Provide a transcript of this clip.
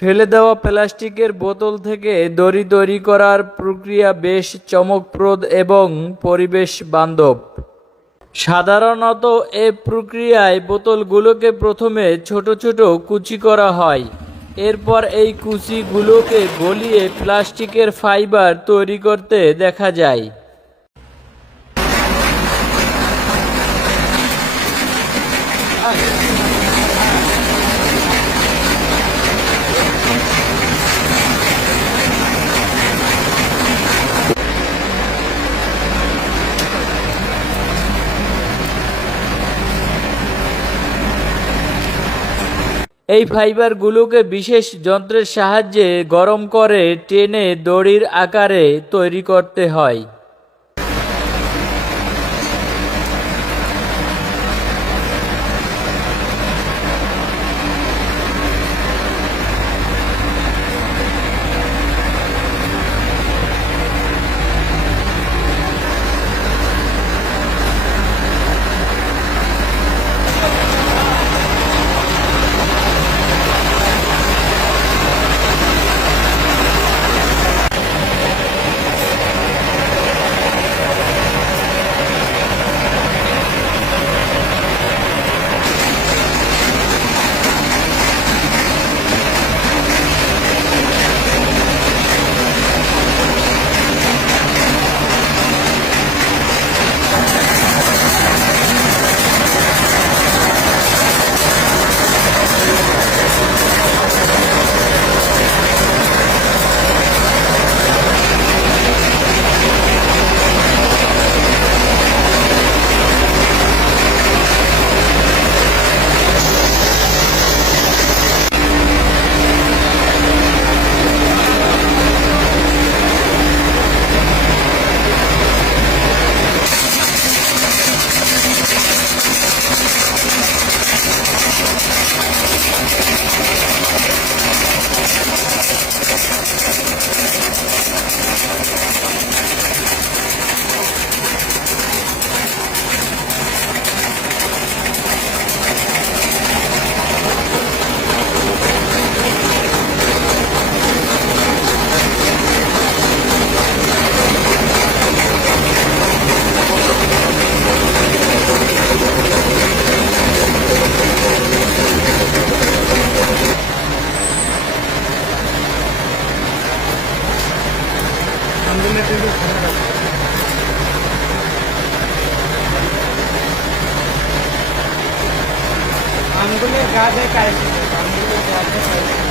ফেলে দেওয়া প্লাস্টিকের বোতল থেকে দড়ি তৈরি করার প্রক্রিয়া বেশ চমকপ্রদ এবং পরিবেশ বান্ধব। সাধারণত এ প্রক্রিয়ায় বোতলগুলোকে প্রথমে ছোট ছোট কুচি করা হয়। এরপর এই কুচিগুলোকে গলিয়ে প্লাস্টিকের ফাইবার তৈরি করতে দেখা যায়। এই ফাইবারগুলোকে বিশেষ যন্ত্রের সাহায্যে গরম করে টেনে দড়ির আকারে তৈরি করতে হয়। আঙ্গুলের গাছে কারেন্ট আঙ্গুলের গাছে কারেন্ট আঙ্গুল